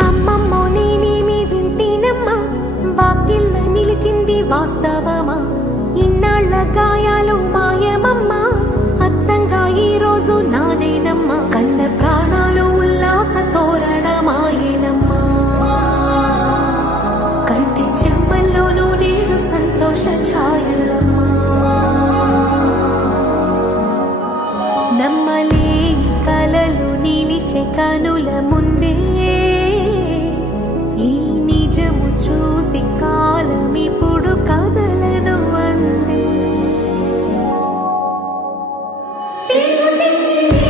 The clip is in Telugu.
అమ్మమ్మో నేనేమి వింటేనమ్మా? వాకిల్ల నిలిచింది వాస్తవమా? ఇన్నాళ్ళ గాయాలు మాయమమ్మా? అచ్చంగా ఈ రోజు నాదేనమ్మా? కన్న ప్రాణాలు ఉల్లాస తోరణమాయేనమ్మా. కంటి చెమ్మల్లోనూ నేను సంతోష ఛాయలమ్మా. నమ్మలేని కలలు నిలిచే కనుల ముందు to me.